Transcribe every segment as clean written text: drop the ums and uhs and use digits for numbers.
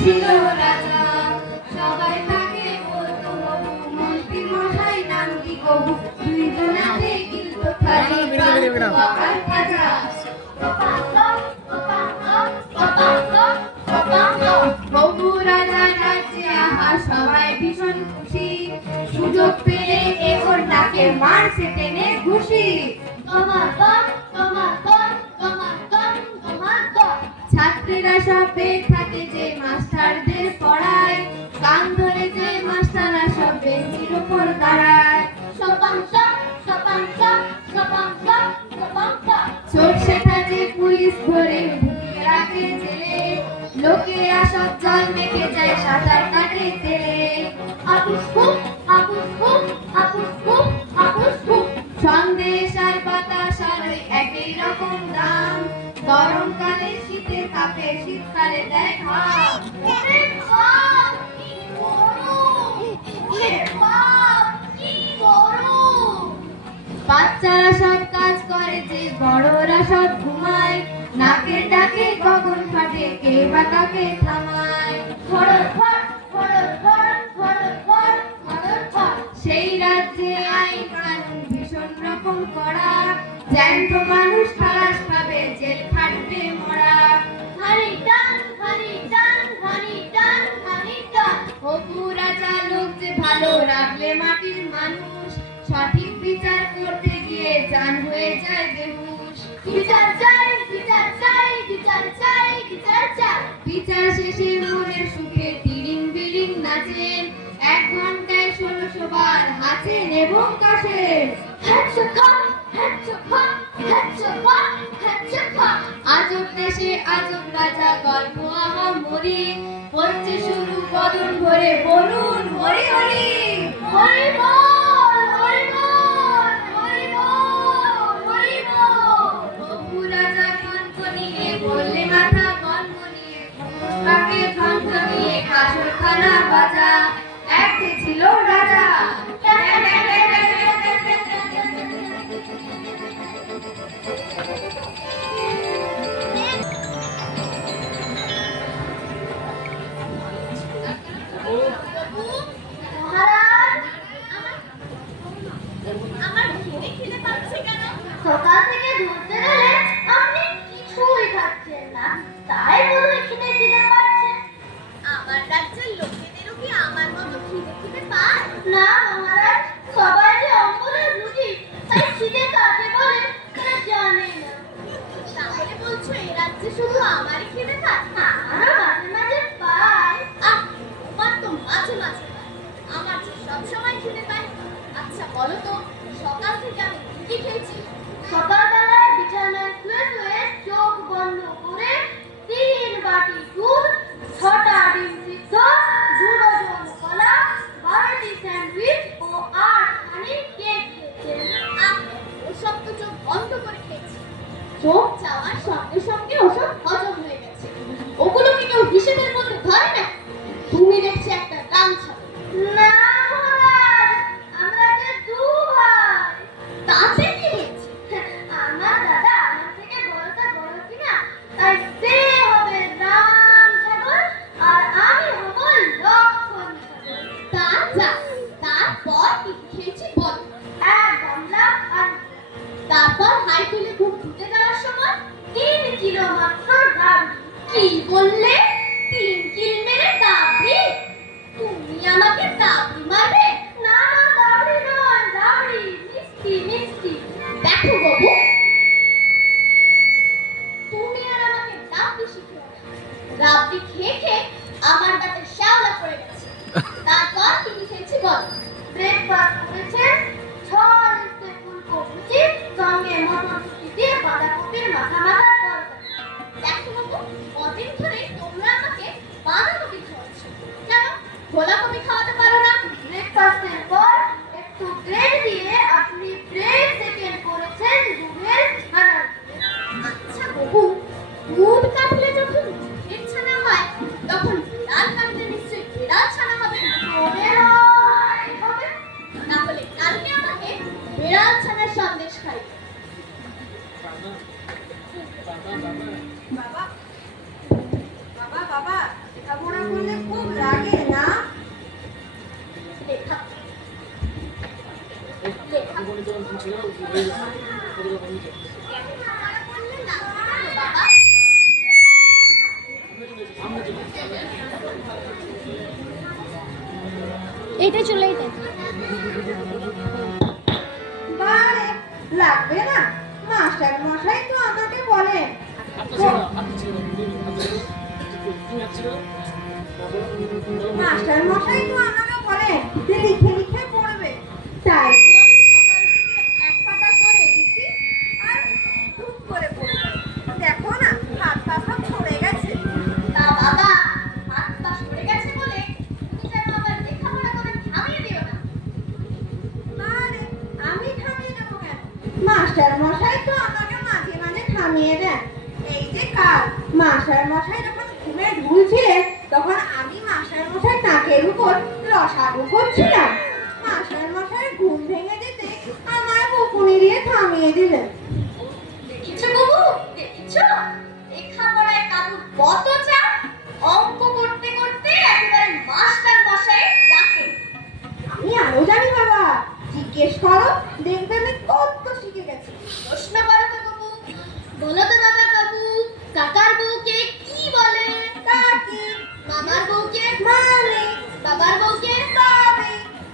ছিল রাজা। সবাই তাকে বলতো বাবু, মন্ত্রী মশাই নাম কি কবু, দুইজনাতে কিন্তু খালি আর খাজা। বাবু রাজার রাজ্যে আহা সবাই ভীষণ খুশি, সুযোগ পেলে এ ওর নাকে মারছে টেনে ঘুষি। ছাত্রীরা সব বেগ থাকে যে মাস্টারদের পড়ায়, কান ধরে যে মাস্টাররা সব বেঞ্চির উপর দাঁড়ায়। চোর সেটাতে পুলিশ ধরে ঢুকিয়ে রাখে জেলে, লোকেরা সব জল মেখে যায় সাঁতার কাটে তেলে। সন্দেশ আর বাতাস আর ওই একই রকম দাম, গরমকালে শীতে তাপে শীতকালে দেয় ঘাম। বাচ্চারা সব কাজ করে যে বড়রা সব ঘুমায়, নাকের ডাকে গগন ফাটে কে বা কাকে থামায়। সেই রাজ্যে আইন কানুন ভীষণ রকম কড়া, জ্যান্ত মানুষ খালাস পাবে জেল খাটবে মরা। অপু রাজা লোক যে ভালো, রাখলে মাটির মানুষ, সঠিক বিচার করতে গিয়ে জান হয়ে যায় বেহুশ। বিচার শেষে মনের সুখে তিরিং বিরিং নাচেন, 1 ঘন্টায় 1600 বার হাঁচেন এবং কাশেন। আজব দেশে আজব রাজা গল্প আহা মরি, হচ্ছে শুরু বদন ভরে বলুন হরি হরি। অপু রাজা গ্রন্থ নিয়ে বললে মাথা গল্প নিয়ে, তাকে গ্রন্থ নিয়ে কাসরখানা বাজা। এক যে ছিল রাজা, সকাল থেকে ধরতে গেলে আপনি কিছুই খাচ্ছেন না, তাই বোধহয় খিদে পাচ্ছে। আমার রাজ্যের লোকেদেরও কি আমার মতো খিদে পায়? না মহারাজ, সবাই যে অম্বলের রুটি, তাই খিদে কাকে বলে তা জানে না। তাহলে বলছো এই রাজ্যে শুধু আমারই খিদে পায়? আমারও মাঝে মাঝে পায়। তোমার তো মাঝে মাঝে পায়, আমার যে সবসময় খিদে পায়। আচ্ছা বলো তো, সকাল থেকে আমি কি খেয়েছি? সকালবেলায় বিছানায় শুয়ে চোখ বন্ধ করে 3 বাটি দুধ, 6টা ডিম সিদ্ধ, 2 ডজন কলা, 12টি স্যান্ডউইচ ও 8খানি কেক খেয়েছেন। ওসব তো চোখ বন্ধ করে খেয়েছি, চোখ যাওয়ার সঙ্গে সঙ্গে ওসব হজম হয়ে গেছে। ওগুলো কি কেউ হিসেবের মধ্যে ধরে না? তুমি দেখছি একটা গামছা। না মহারাজ, আমরা যে 2 ভাই। তাতে কি হয়েছে? আমার দাদা আমার থেকে বড় কিনা, তাই সে হবে রাম ছাগল আর আমি হব লক্ষণ ছাগল। তা যা, তারপর কি খেয়েছি বল। 1 গামলা আর তারপর হাই তুলে ঘুম ধুতে যাওয়ার সময় 3 কিলো মাত্র ডাব। কি বললে? 3 কিল মেরে দাবড়ি? তুমি আমাকে দাবড়ি মারবে? না দাবড়ি নয়, দাবড়ি মিষ্টি। দেখো বাবু, তুমি আর আমাকে দাবড়ি শিখিও না। দাবড়ি খেয়ে আমার দাঁতে শ্যাওলা পড়ে গেছে। তারপর কি খেয়েছি বল। ব্রেকফাস্ট করেছেন 6 লিস্টে ফুলকপি, সঙ্গে মটরশুঁটি দিয়ে বাঁধাকপির মাথা তরকারি। দেখো বাবু, কদিন ধরে তোমরা আমাকে বাঁধাকপি খাওয়াচ্ছ, কেন খোলাকপি খাওয়াতে পারো না? ব্রেকফাস্টের পর একটু ব্রেড দিয়ে আপনি ব্রেড সেকেন্ড করেছেন দুধের ছানা। আচ্ছা বাবু, দুধ কাটলে যখন দুধের ছানা হয়, তখন বিড়াল কাটলে নিশ্চয়ই বিড়াল ছানা হবে। মনে হয় হবে। তাহলে কালকে আমাকে বিড়াল ছানার সন্দেশ খাই। বাবা বাবা বাবা, এটা মোরা করলে খুব রাগে না? লেখা লেখা বললে না বাবা। এইটা চলে এইটা বারে লাগবে না, মাস্টার মশাই তো আমাকে বলেন মাস্টার মশাই তো আমাকে বলেন যে লিখে লিখে পড়বে, তাই তো আমি সকাল থেকে এক পাতা করে লিখি আর টুক করে পড়ি। দেখো না, হাত পা সব ছড়ে গেছে। তা বাবা হাত পা সরে গেছে বলে তুমি যেন আবার লেখাপড়া করে থামিয়ে দিও না। আরে আমি থামিয়ে দেবো কেন? মাস্টার মশাই তো আমাকে মাঝে মাঝে থামিয়ে দেন। এই যে কাল মাস্টার মশাই যখন ঘুমে ঢুলছিলেন তখন আমি মাস্টার মশাই নাকের উপর রসাগু করছিলাম। মাস্টার মশাই ঘুম ভেঙে যেতে আমার বকুনি দিয়ে থামিয়ে দিলেন। দেখেছো বাবু, দেখেছো লেখাপড়ায় কাবুর কত চাপ, অঙ্ক করতে করতে একেবারে মাস্টার মশাই ডাকে। আমি আরো জানি বাবা, জিজ্ঞেস করো, দেখবে আমি কত শিখে গেছি। প্রশ্ন করো তো বাবু, বলো তো বাবা কাবু, কাকার বউকে কি বলে? কাকি, মামার বউকে মানে, বাবার বউকে বাবে।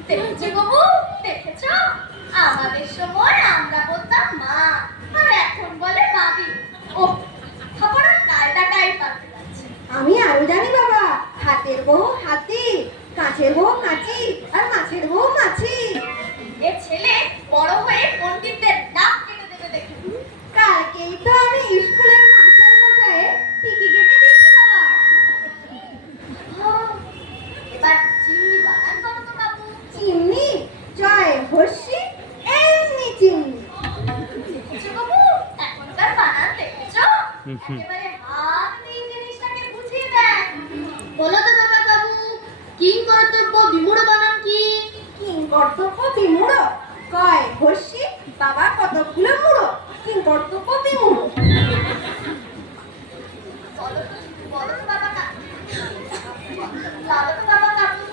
দেখেছো বাবু, দেখেছো আমাদের সময় আমরা বলতাম মা আর এখন বলে বাবি। ও খাবার টাইটাটাই পাল্টে যাচ্ছে। আমি আরো জানি বাবা, হাতের বউ হাতি, কাঁচের বউ কাঁচি, আর মাছের বউ মাছি। এ ছেলে বড় হয়ে পণ্ডিতদের নাক কেটে দেবে দেখে। কালকেই তো আমি স্কুলের মাস্টার মশাইয়ের টিকি কেটে দিয়েছি বাবা। এবার চিমনি বানান করো তো বাবু। চিমনি, জয় হর্ষি, এমনি চিমনি। দেখেছো বাবু, এখনকার বানান দেখেছো? একেবারে হাত দিয়ে জিনিসটাকে বুঝিয়ে দেয়। বলো তো বাবা বাবু, কিং কর্তব্য বিমূঢ় বানান কি? কিং কর্তব্য বিমূঢ়, কয় হর্ষি, বাবা কতগুলো মুড়ো, কিং কর্তব্য বিমূঢ়। বলো তো বাবা বলো তো বাবা কাকু,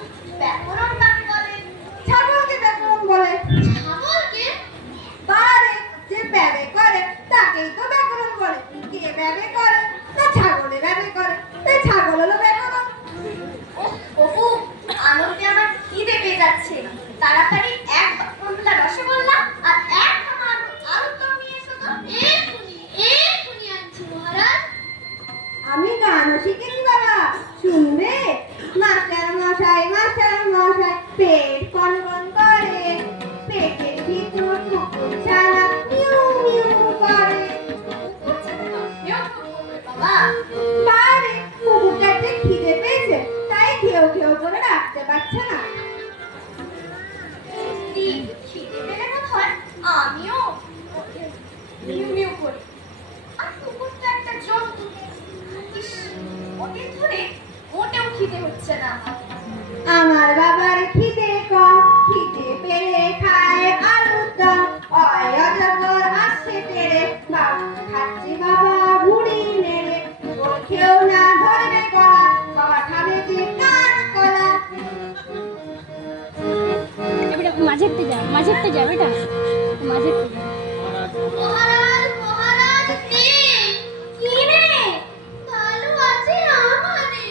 ব্যাকরণ কাকে বলে? ছাগলকে ব্যাকরণ বলে। ছাগলকে? বারে যে ব্যাবে করে তাকেই তো ব্যাকরণ বলে। কে ব্যাবে করে? না ছাগলে ব্যাবে করে, তাই ছাগল হলো ব্যাকরণ। ওহ বাবু, আনন্দে আমার খিদে পেয়ে যাচ্ছে। তাড়াতাড়ি এক ঘন্টা রসগোল্লা আর এক খানা আলুর দম নিয়ে এসো তো। এক্ষুনি আনছি মহারাজ। আমি গানও শিখেছি বাবা, শুনবে? মাস্টার মশাই পেট কনকন করে, পেটের ভিতর কুকুর ছানা মিউ মিউ করে। বাবা বারে কুকুরটাকে খিদে পেয়েছে, তাই ঘেউ ঘেউ করে রাখতে পারছে না। সত্যি খিদে পেলে বোধ হয় আমিও মিউ মিউ করি। আর কুকুরটা একটা জন্তু। ইস, ওদের ধরে মোটেও খিদে হচ্ছে না। আমার বাবার খিদে কম, খিদে পেলে খায় আলুর দম, অয় অজগর আসছে তেড়ে, বাবা খাচ্ছে বাবা ভুড়ি নেড়ে, ওর খেয়েও না ধরবে গলা, বাবা খাবে যে কাঁচকলা। এবারে মাঝেরতে যা বেটা, মাঝেরতে যা। মহারাজ মহারাজ নে কি রে? ভালো আছে আমানে?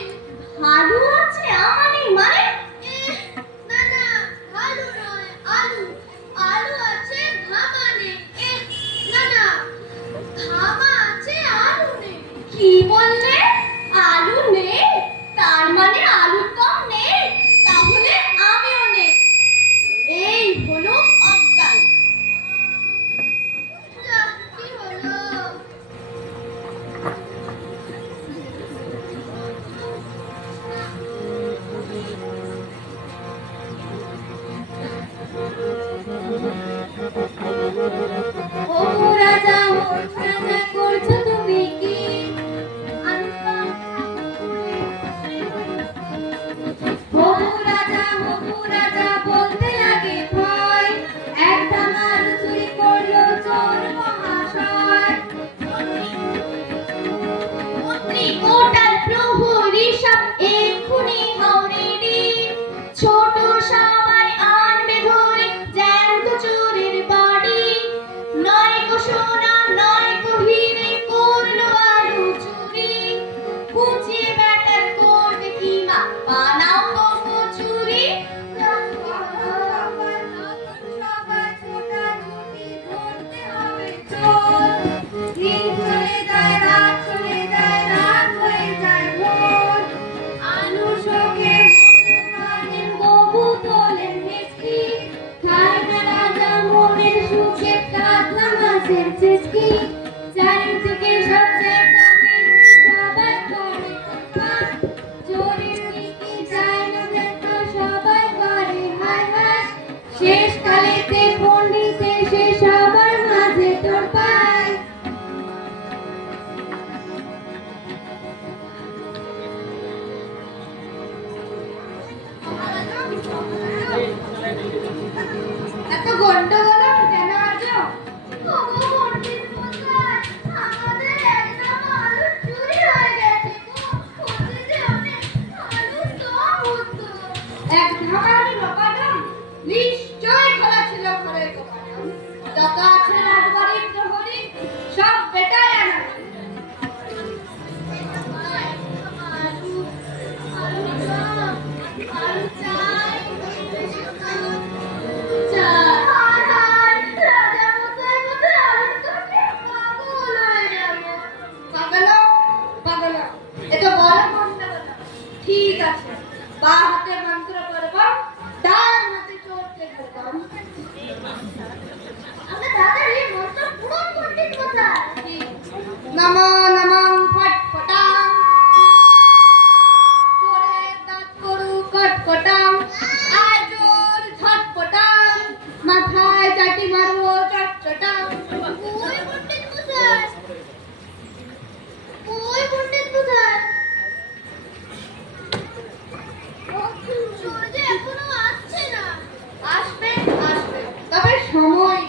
ভালো আছে আমানে মানে? না না, ভালো নয়, আলু আলু আছে ঘামানে। না না, ঘামা আছে আলু নেই। কি বললে? আলু নেই? তার মানে আলুর দম নেই? তাহলে আমিও নেই। এই হলো অজ্ঞান। লুচি ব্যাটার করবে কি মা বানাও তো কচুরি সবাই ছোটাছুটি ধরতে হবে চোর দিন চলে যায় রাত চলে যায় রাত হয়ে যায় ভোর আলু শোকে মানেন গবু তোলেন মিষ্টি খায় না রাজা মনের সুখে কাতলা মাছের চেষ্টি চারিদিকে সবচেয়ে বেশি সবাই করে কাজ চোরের দিকে যায় না দেখা সবাই করে হায় হায় শেষ কালেতে পণ্ডিত এসে সবার মাঝে তোর পায় এত গন্ডগোল কেন আজ ওগো পণ্ডিত মশাই আমাদের একদম আলু চুরি হয়ে গেছে গো ওতে যে অনেক আলু সব হতো এক ধামালি লোকাডাম নিশ্চয় খোলা ছিল ঘরের দোকান যত আছে রাজবাড়ির প্রহরী সব বেটায় আনা পাগল পাগল এত বড় মন্ত্র ঠিক আছে বা হাতে মন্ত্র করব ডান হাতে চোরকে ধরব নমো নমঃ ফটফটাং চোরের দাঁত করু কটকটাং আয় চোর ঝটপটাং মাথায় চাটি মারবো চটচটাং আসবে আসবে তবে সময়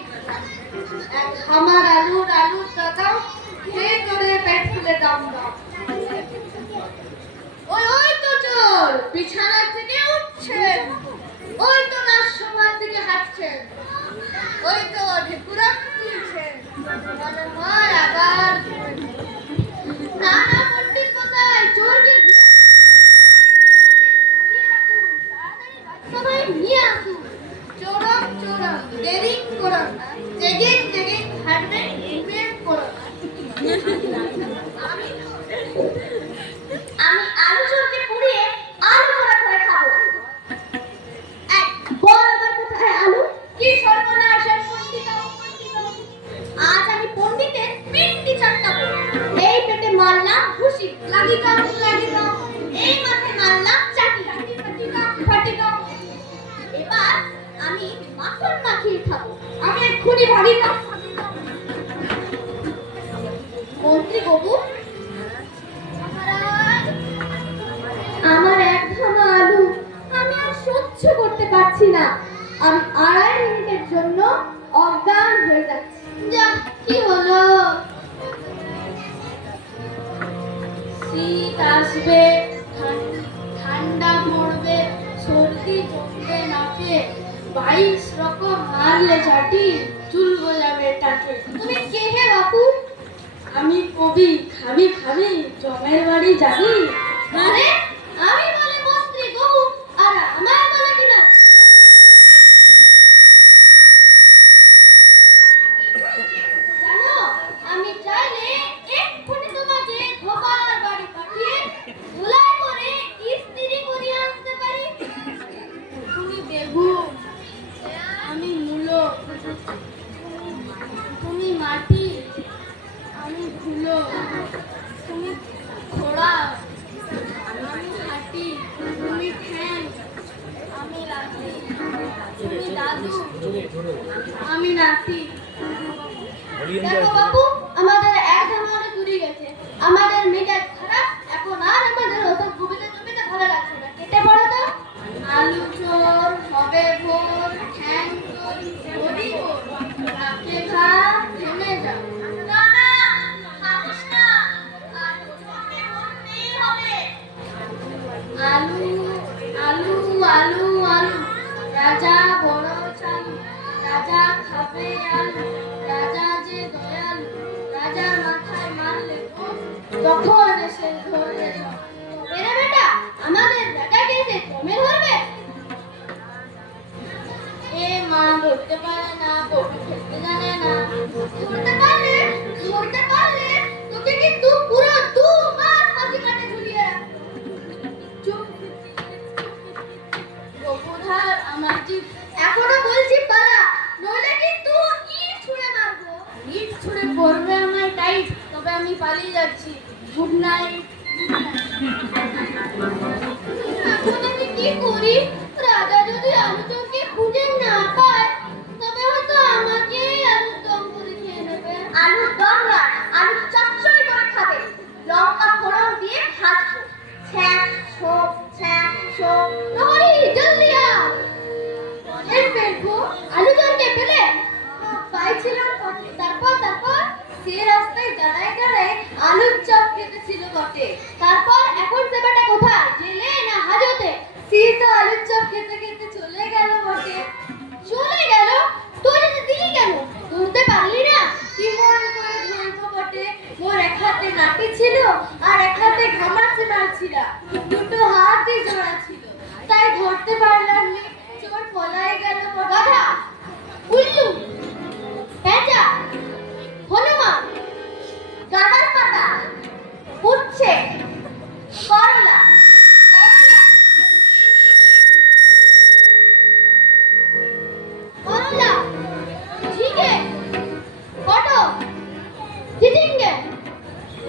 এক আমার আলুর দাদাও সে চোরে পেট ফুলে দম দাও ওই তো চোর বিছানা থেকে উঠছে ওই তো রাজসভার দিকে হাঁটছে ওই তো ঢেকুরা তুলছে মনে হয় আবার না না পণ্ডিত মশাই চোরকে সবাই নিয়ে আসুন চোরম চোরম দেরি করো না জেগে জেগে হাঁটবে ঘুমিয়ে পড়ো না আমি আলু চোরকে পুড়িয়ে আলু পোড়া করে খাবো এক বল আবার কোথায় আলু কি সর্বনাশ আর পণ্ডিত আজ আমি পণ্ডিতের পিন্ডি চাটকাবো এই পেটে মারলাম ঘুষি লাগি দাও এই মাথায় মারলাম চাটি ফাটি দাও এবার আমি মাখন মাখিয়ে খাবো আমি এক্ষুনি ভারী দাও মন্ত্রী বাবু মহারাজ আমার এক ধামা আলু আমি আর সহ্য করতে পারছি না আমি 2.5 মিনিটের জন্য অজ্ঞান হয়ে যাচ্ছি যা কি হলো শীত আসবে ঠান্ডা পড়বে সর্দি জমবে নাকে 22 রকম মারলে চাটি চুল গজাবে টাকে তুমি কে হে বাপু আমি কবি খাবি জমের বাড়ি যাবি আরে আমি বলে মন্ত্রী বাবু আর আমার বলে কিনা জানো আমি চাইলে এক্ষুনি তোমাকে ধোবার বাড়ি পাঠিয়ে ধুলাই করে ইস্ত্রি করিয়ে আনতে পারি তুমি বেগুন আমি মূলো তুমি মাটি আমি ধুলো তুমি ঘোড়া আমি হাতি তুমি ঠ্যাং আমি লাঠি তুমি দাদু আমি নাতি দেখো বাবু আমাদের এক ধামারে চুরি গেছে আমাদের মেজাজ খারাপ এখন আর আমাদের ওসব জমিতে ভালো লাগছে না কেটে পড়ো তো আলু চোর হবে ভোর ঠ্যাং চোর হরি ভোর রাখে খা থেমে যা না না খাবস না আর চোখে মরতেই হবে আলু আলু আলু আলু রাজা বড় চালু রাজা খাবে আলু রাজা যে দয়ালু রাজার মাথায় মারলে তখন এসে ধরলে এখন আমি কি করি? রাজা যদি আলু চপকে খুঁজে না পায় তবে হয়তো আমাকে আলুর দম করে খেয়ে নেবে। আলুর দম না, আলু চচ্চড়ি করে খাবে, লঙ্কা ফোড়ন দিয়ে ভাজবো, ছ্যাঁক ছোপ ছ্যাঁক ছোপ। প্রহরী, জলদি আও। অনেক ফেলবো, আলু চপকে পেলে? পাইছিলাম বটে। তারপর সে রাস্তায় দাঁড়ায় দাঁড়ায় আলুর চপ খেতেছিল বটে। তারপর এখন সেবাটা কোথায়, জেলে না হাজতে? সে তো আলুর চপ খেতে খেতে চলে গেল বটে। চলে গেল? তুই যদি দিলি কেন? ধরতে পারলি না? কি মন করে ধরবো বটে, মোর এক হাতে নাটি ছিল আর এক হাতে ঘামাচি মারছিলা, দুটো হাতই জোড়া ছিল, তাই ধরতে পারলাম নি। চোর পলাই গেল বটে। গাধা, উল্লু, পেঁচা, হনুমান, গাদার পাতা উঠছে